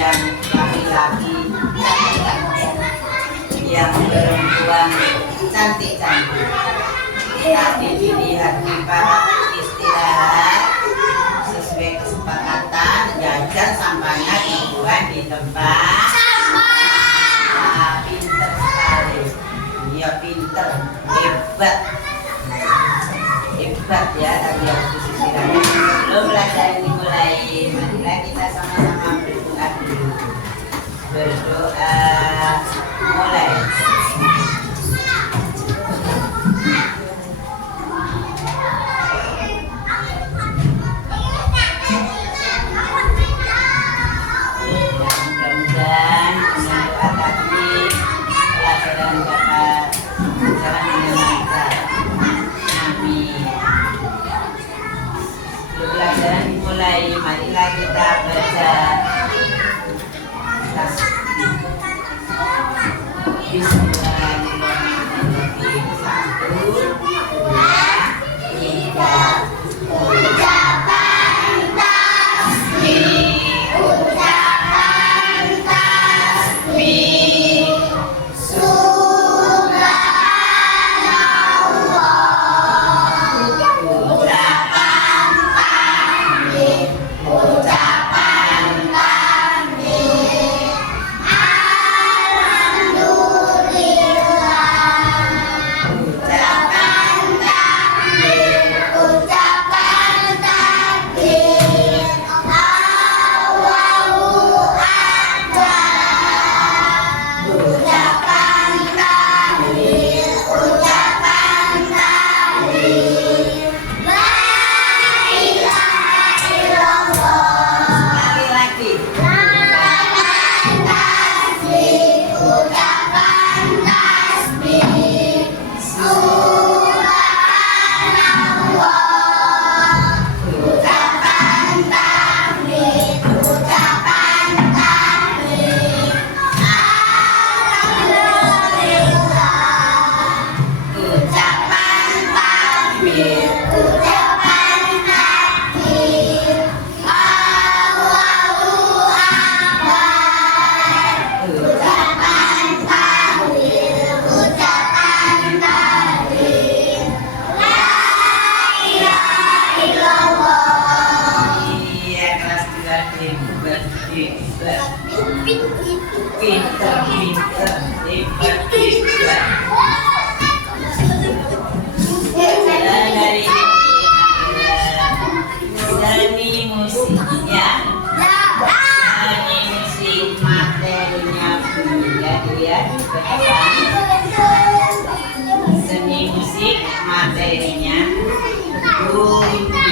yang laki-laki yang perempuan cantik-cantik. Tapi dilihat di istirahat sesuai kesepakatan, jajan sampahnya dibuang di tempat sampah. Pinter sekali, iya pinter, hebat ya. Tapi harus istirahat. Belum belajar dimulai, marilah kita sama-sama berdoa dulu. Berdoa mulai. Mudah-mudahan dengan doa tadi pelajaran dapat berjalan dengan lancar. Amin. Pelajaran dimulai, marilah kita baca Bismillahirrahmanirrahim. 1, 2, 3. Ucapan tasbih, ucapan tasbih, subhanallah. Ucapan tasbih, ucapan tasbih, seni musik materinya bunyi.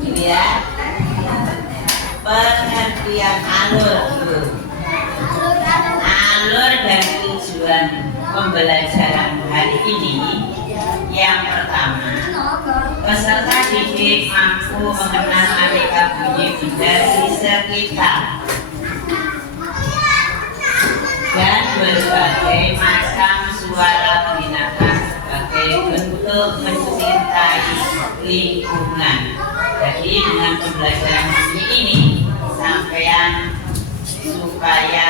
Ini ya, pengertian alur dan tujuan pembelajaran hari ini. Yang pertama, peserta didik mampu mengenal aneka bunyi benda di sekitar dan berbagai macam suara binatang sebagai bentuk mencintai lingkungan. Jadi dengan pembelajaran bunyi ini, sampean supaya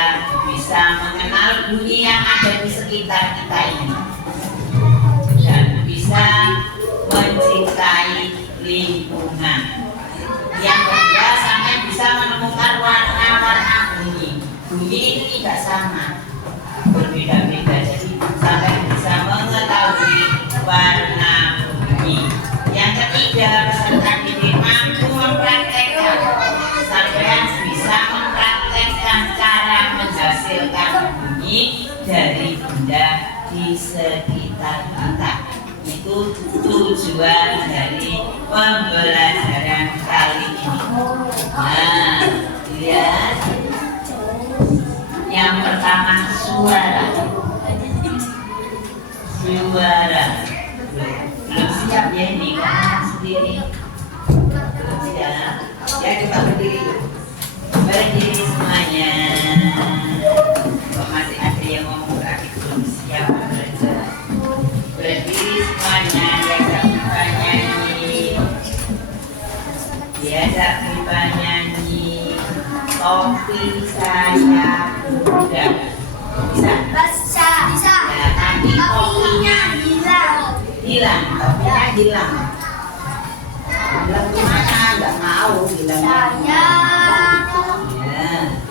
bisa mengenal bunyi yang ada di sekitar kita ini dan bisa mencintai lingkungan. Yang kedua, sampean bisa menemukan warna-warna bunyi. Bunyi itu tidak sama, berbeda-beda. Jadi sampean bisa mengetahui warna bunyi. Yang ketiga, peserta didik mampu mempraktekkan. Sampean bisa mempraktekkan cara menghasilkan bunyi dari benda di sekitar kita. Itu tujuan dari pembelajaran kali ini. Nah, lihat. Yang pertama, suara. Belum siap ya ini kan sendiri. Belum siap. Ya kita berdiri. Berdiri semuanya. Kok masih ada yang ngomong lagi belum siap bekerja. Berdiri semuanya. Diajak kita nyanyi. Diajak kita coba nyanyi topi saya kuda. Bisa? Bisa. Nah, nanti topinya hilang. Topinya hilang. Hilang gimana? Nggak tahu hilangnya.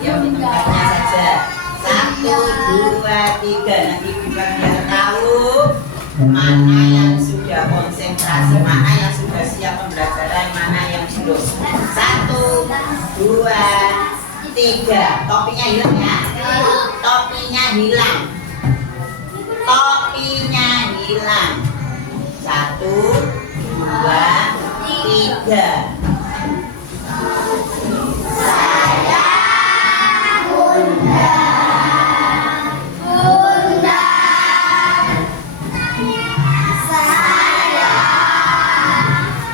Ya, di tempatnya saja. 1, 2, 3. Nanti bukan biar tahu mana yang sudah konsentrasi, mana yang sudah siap pembelajaran, mana yang belum. 1, 2, 3. Topinya hilang ya. Topinya hilang. Topinya hilang. 1, 2, 3. Saya Bunda. Saya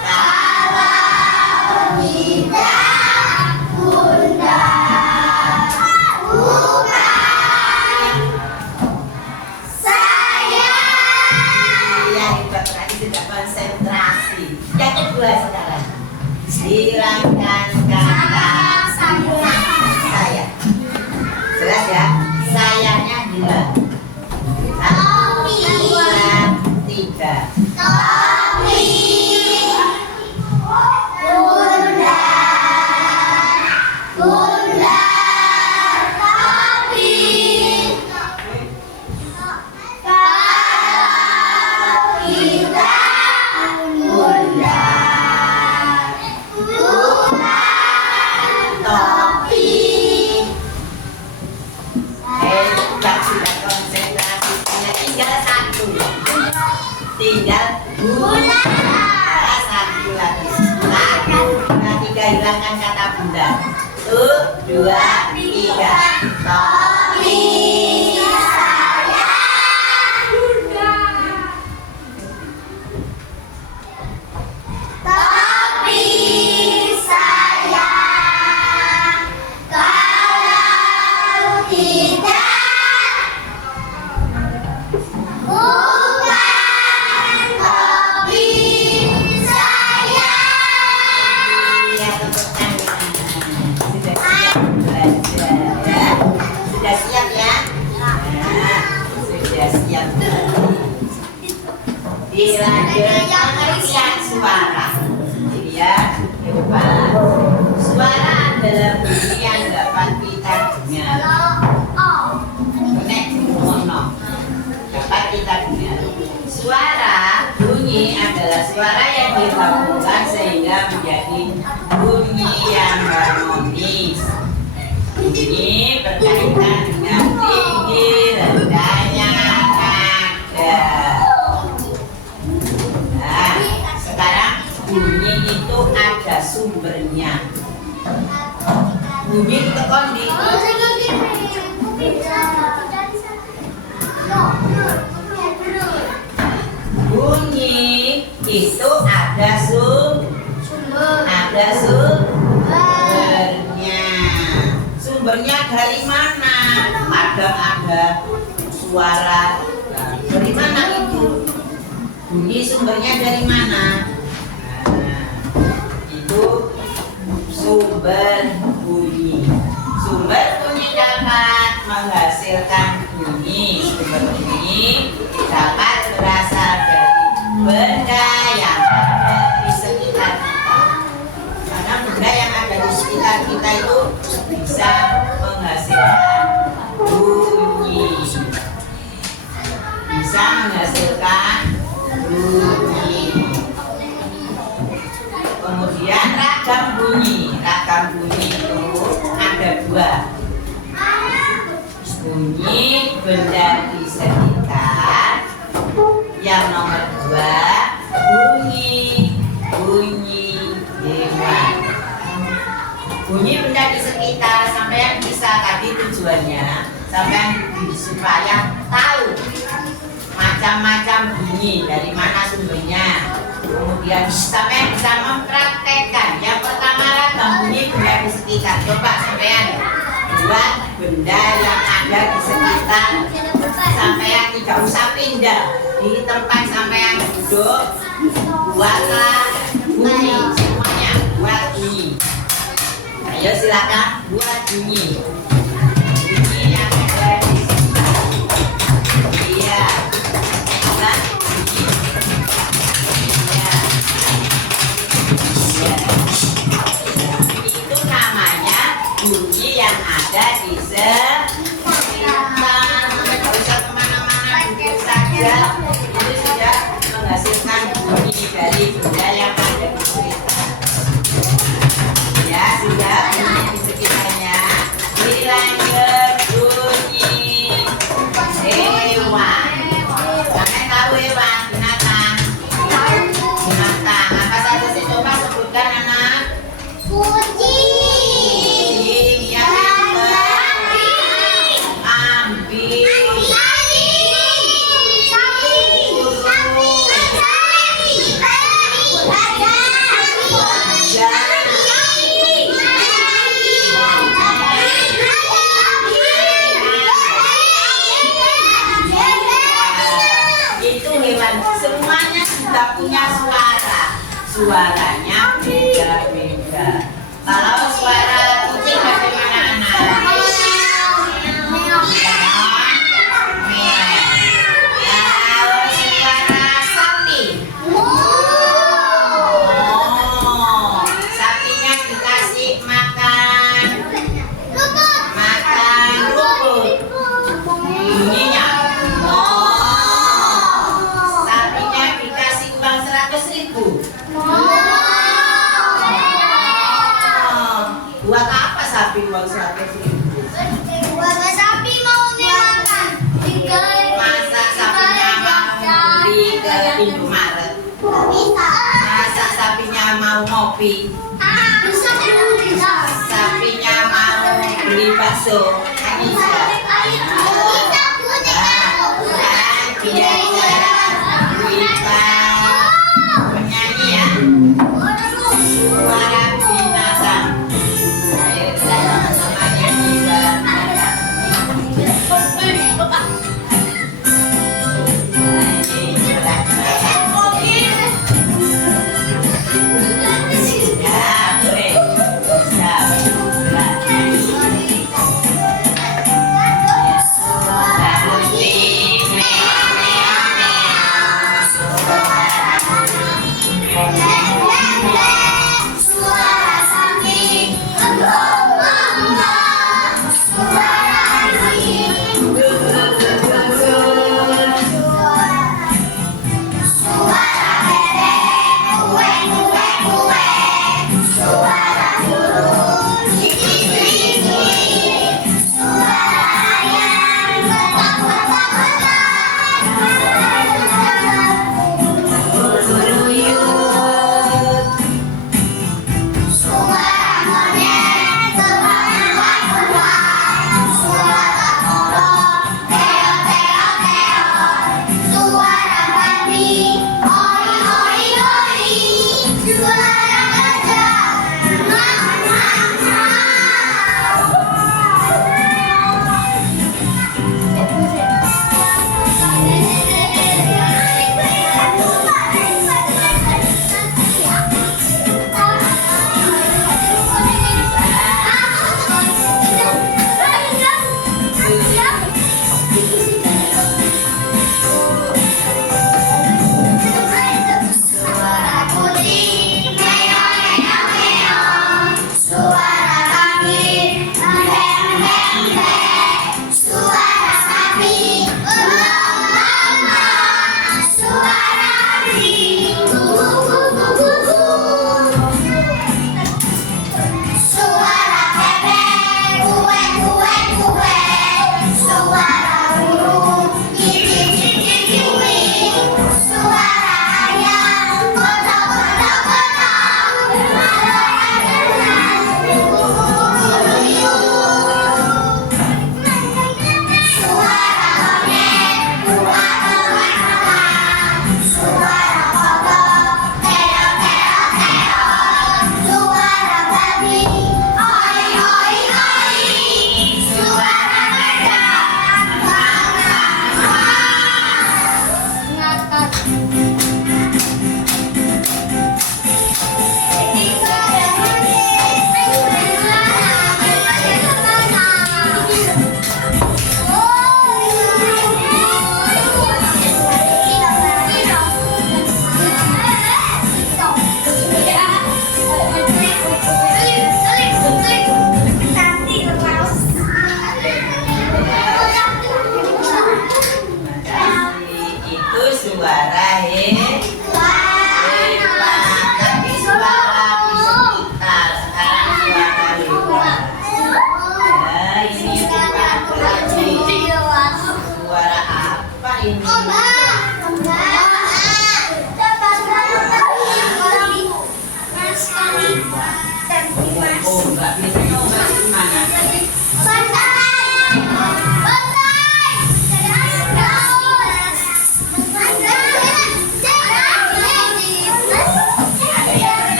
kalau tidak Bunda. Bukan saya. Ya, tadi sudah konsentrasi. Yang kedua sekarang, hilangkan kata saya. Jelas ya, sayanya hilang. 1, 2, 3. Topi Bunda. Bunda topi. Kalau tidak Bunda. Bukan topi. Yang sudah konsentrasi, tinggal 1. Tinggal Bunda. 1 lagi. 1, 2, 3. Hilangkan kata Bunda. 1, 2, 3. Topi saya Bunda. Topi saya kalau tidak bukan topi saya. Ya, tepuk tangan. Sudah siap belajar ya? Sudah siap ya? Nah, sudah siap. Dilanjutkan pengertian suara. Jadi ya, coba. Suara adalah bunyi yang dapat kita dengar. Nek mono dapat kita dengar. Suara bunyi adalah suara yang digabungkan sehingga menjadi bunyi yang harmonis. Ini berkaitan dengan tinggi rendahnya nada. Nah, sekarang bunyi itu ada sumbernya. Bunyi tekon di bunyi itu ada sumbernya. Sumbernya dari mana? Kadang ada suara. Dari mana itu? Bunyi sumbernya dari mana? Nah, itu sumber bunyi. Sumber bunyi dapat menghasilkan bunyi. Sumber bunyi dapat berasal dari benda yang ada di sekitar kita. Karena benda yang ada di sekitar kita itu bisa menghasilkan bunyi. Bisa menghasilkan bunyi. Kemudian ragam bunyi. Ragam bunyi itu ada 2. Bunyi benda di sekitar. Yang nomor 2, bunyi hewan. Bunyi benda di sekitar sampai yang bisa tadi tujuannya sampai supaya tahu macam-macam bunyi dari mana sumbernya. Kemudian sampai bisa mempraktekkan. Yang pertama ragam bunyi benda di sekitar. Coba sampean buat benda yang ada di sekitar sampean, tidak usah pindah di tempat sampean duduk. Buatlah bunyi semuanya, buat bunyi. Ayo silakan buat bunyi. Bunyi yang ada di sini. Iya. Nah, bunyi. Iya. Iya. Itu namanya bunyi yang ada di sekitar. Kalau bisa kemana-mana duduk saja. Itu sudah menghasilkan bunyi dari benda yang ada di sekitar. Ya, sudah bunyi di sekitarnya. Dilanjut bunyi hewan. Kalian tahu hewan binatang? Binatang. Apa saja sih, coba sebutkan anak? Kucing, yang ambing, itu hewan. Semuanya sudah punya suara. Suaranya beda-beda. Kalau suara kucing bagaimana anak? Meow. Kalau suara sapi? Oh, sapinya dikasih makan rumput. Bunyinya. Oh, sapinya dikasih uang 100.000. Buat apa sapi uang 100.000? Masa sapinya mau beli ke Indomaret? Masa sapinya mau ngopi? Sapinya mau beli bakso? Kan bisa. Kita menyanyi ya. Suara binatang. Ayo kita sama-sama nyanyi suara binatang. Meo,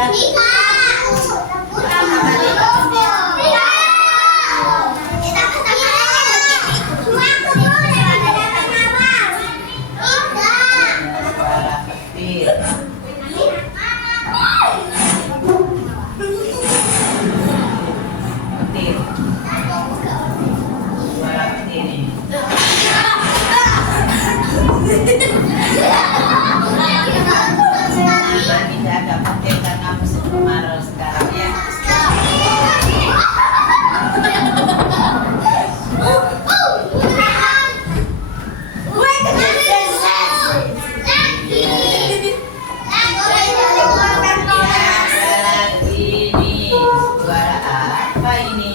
Suara petir. Petir. Suara petir ini. Nah, tidak ada petir karena musim kemarau sekarang ya. Ini suara apa ini?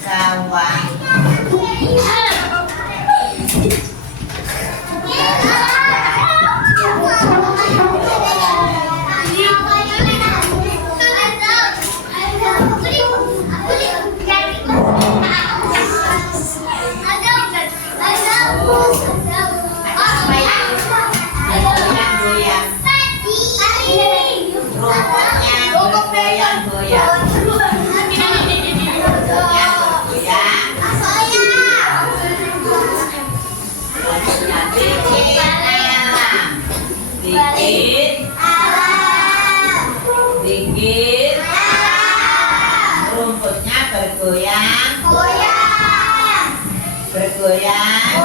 Sawah. Goyang-goyang. Rumputnya bergoyang-goyang. Rumputnya bergoyang. Rumputnya dikit alam. Dikit. Dikit. Rumputnya bergoyang. Bergoyang.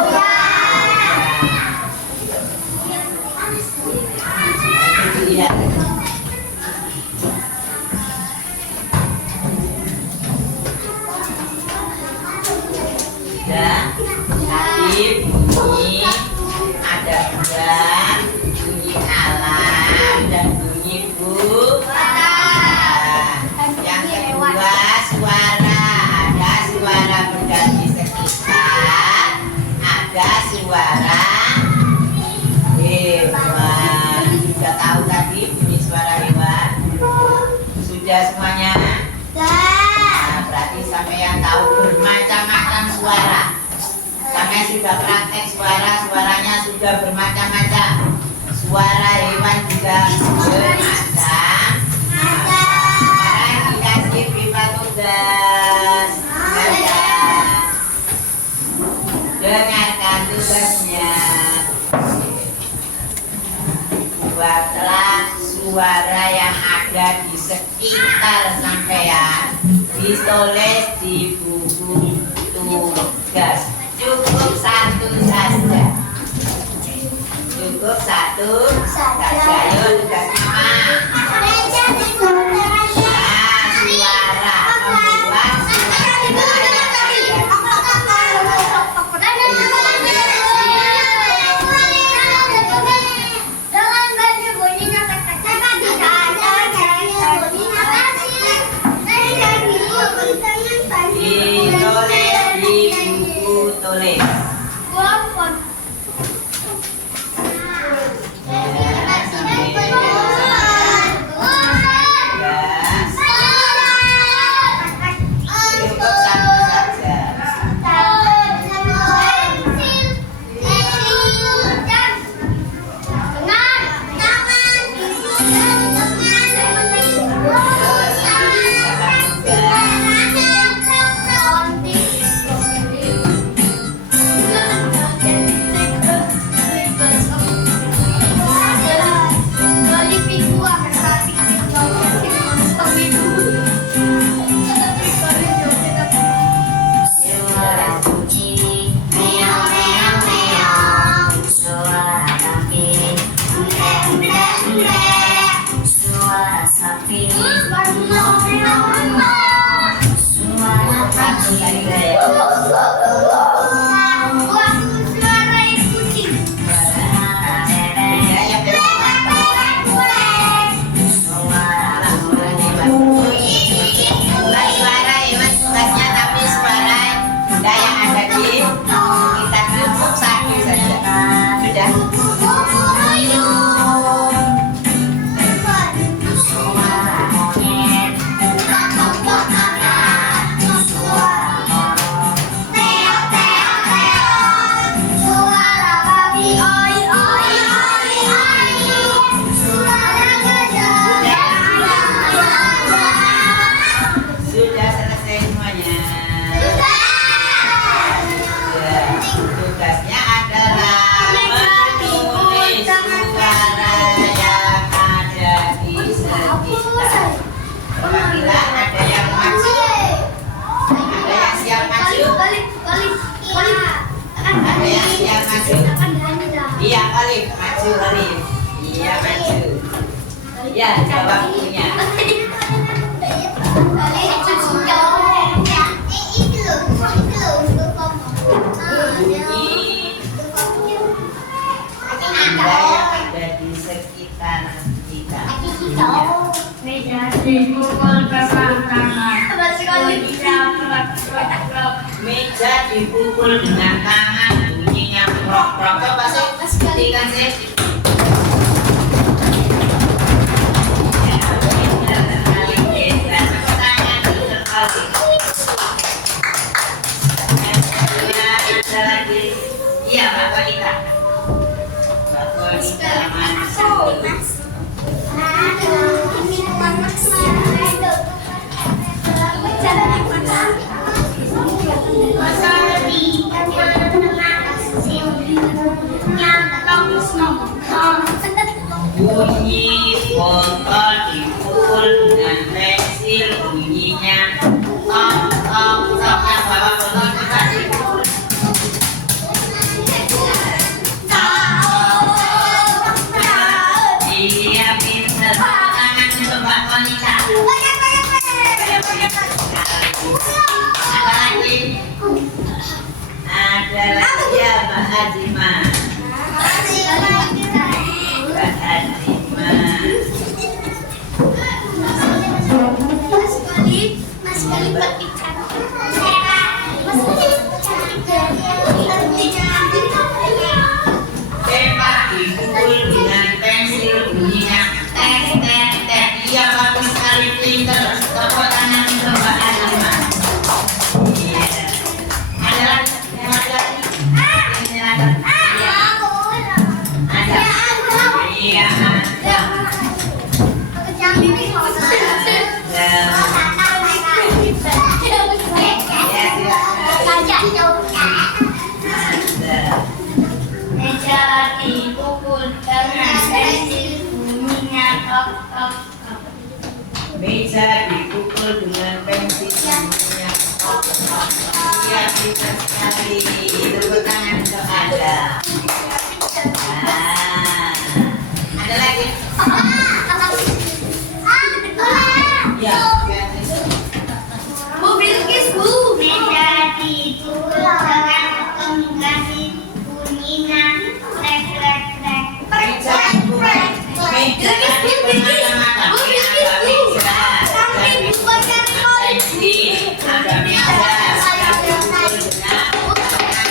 Lihat. Dan tadi bunyi ada bulan, bunyi alam dan bunyi yang kedua suara, ada suara berganti sekitar, ada suara hewan. Sudah tahu tadi bunyi suara hewan? Sudah semuanya? Nah, berarti sampai yang tahu bermacam-macam suara. Sampai sudah praktek suaranya sudah bermacam-macam. Suara hewan juga bermacam. Sekarang dikasih pipa tugas. Dengarkan tugasnya. Buatlah suara yang ada di sekitar sampean, ditulis di buku tugas. Cukup satu saja. Cukup satu saja. Yuk tugasnya Mak. Suara membuat ditulis di buku tulis. Ya, sambil Ya, jawab punya. Benda yang ada di sekitar kita. Meja dipukul Meja dipukul dengan tangan, bunyinya prok-prok. Coba sih, buktikan sih. Ya, benar sekali, Indra. Tepuk tangan dulu sekali. Yang kedua ada lagi. Iya, Mbak Kolita. Mbak Kolita mana? Bunyi botol dipukul dengan pensil, bunyinya tong tong tong. Yang bawa botol coba dipukul. Iya, pinter. Tangan untuk Mbak Monica. Ada lagi? Ada lagi ya, Mbak Azima. Mbak Azima. Tembak dipukul dengan pensil, bunyinya tek tek tek. Iya, bagus sekali, pinter. Tepuk tangan untuk Mbak Azima. Iya. Ada lagi? Yang ada lagi? Ini ada. Iya. Ada. Iya, ada. Meja dipukul dengan pensil, bunyinya tok tok tok. Meja dipukul dengan pensil, bunyinya tok tok tok. Iya, pinter sekali. Tepuk tangan untuk Ada. Ada lagi? Ya. Meja dipukul dengan pengganti, bunyinya tek tek tek. Meja dipukul. Meja dipukul macam-macam. Ada meja, ada dipukul dengan pensil, ada meja, ada dipukul dengan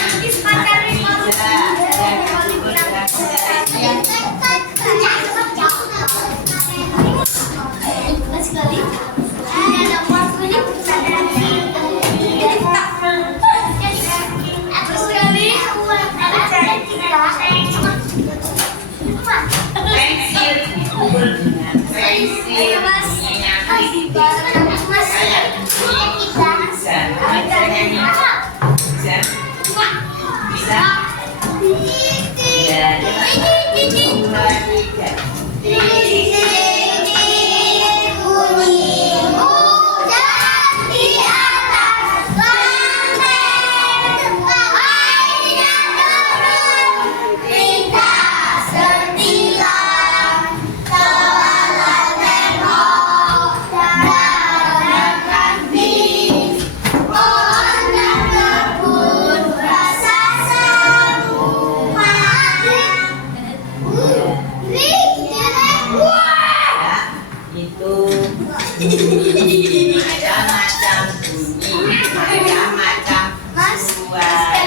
pensil, dipukul dengan pensil, bunyinya kritik. Kayak bunyi bisa, bisa nyanyi, bisa, bisa. Ya, dua, tiga. Macam-macam bunyi, macam-macam suara.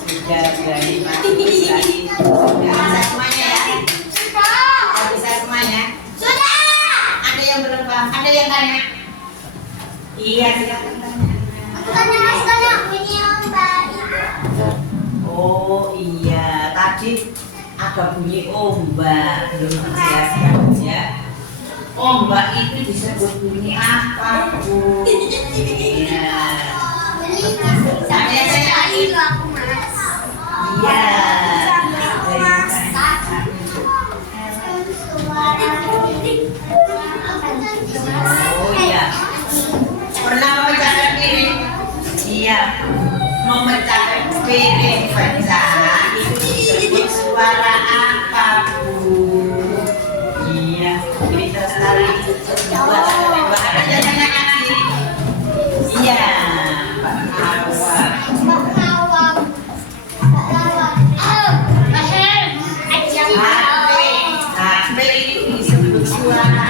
Sudah berani mati bisa itu. Sudah bisa semuanya ya? Sudah bisa semuanya? Ada yang belum paham? Ada yang tanya? Iya, silakan tanya. Oh iya, tadi ada bunyi ombak, belum dijelaskan ya. Ombak itu disebut bunyi apa, Bu? Iya. Ada yang tanya lagi? Iya. Oh iya. Pernah memecahkan piring? Iya. Memecahkan piring pecah itu disebut suara apa, Bu? Iya. Iya, awak. HP itu disebut suara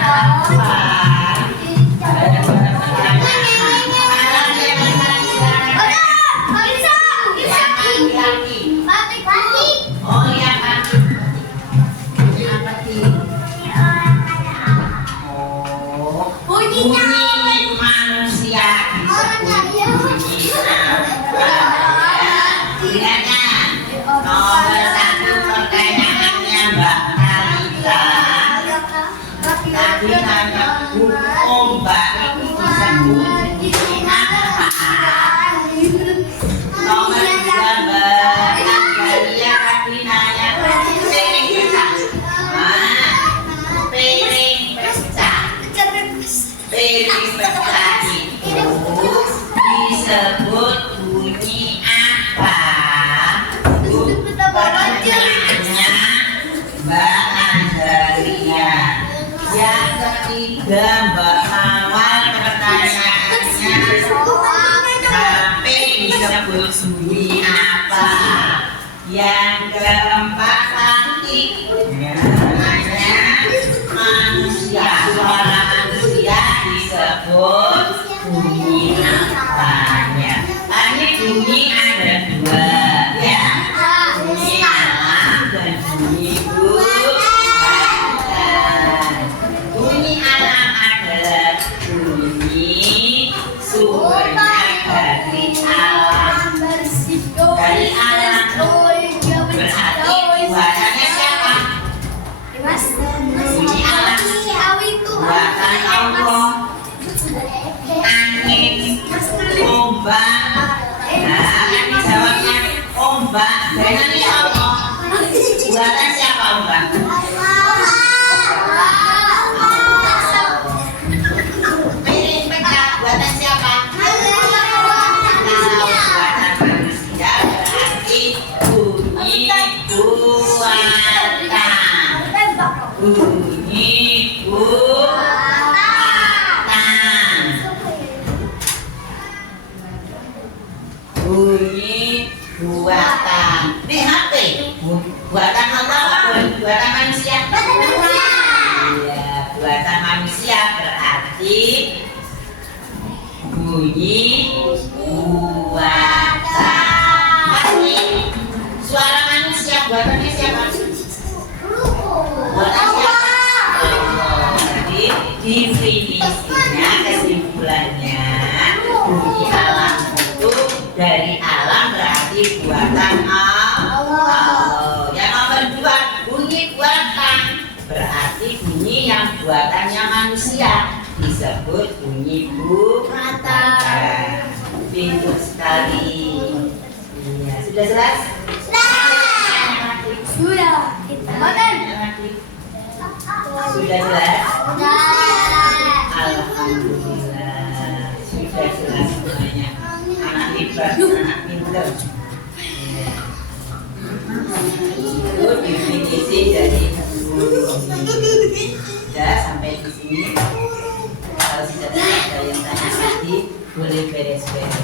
apa? Oh ya kan. Apa sih? Oh, bunyi manusia disebut bunyi apa? Nomor satu pertanyaannya Mbak Kalita. Tadi tanya ombak itu disebut bunyi apa? Nomor dua Mbak Natalia tadi nanya piring pecah. Piring pecah. Piring pecah itu disebut bunyi apa? Pertanyaannya Mbak Andalia. Yang ketiga Mbak Mawar pertanyaannya HP disebut bunyi apa? Yang keempat nanti namanya manusia, suara manusia disebut bunyi apanya? Ini bunyi ada dua ya, bunyi alam dan bunyi buatan. Bunyi alam adalah bunyi sumbernya dari alam. Dari alam berarti buatannya siapa? Bunyi alam buatan Allah. Angin, ombak. Nah, ini jawabnya ombak. Dari Allah. Buatan siapa ombak? Piring pecah buatan siapa? Kalau buatan manusia berarti bunyi buatan. Bunyi buatan. Bunyi buatan. Ini HP. Buatan Allah apa buatan manusia? Iya, buatan manusia berarti bunyi buatan. Masih suara manusia buatannya siapa? Buatan siapa? Jadi definisinya, kesimpulannya bunyi alam itu dari alam berarti buatan Allah. Yang nomor dua bunyi buatan berarti bunyi yang buatannya manusia disebut bunyi buatan. Pintar sekali. Iya, sudah jelas? Sudah. Sudah jelas? Alhamdulillah sudah jelas semuanya. Anak hebat, anak pintar. Itu definisi dari bunyi. Sudah sampai di sini. Kalau sudah ada yang tanya lagi boleh beres-beres.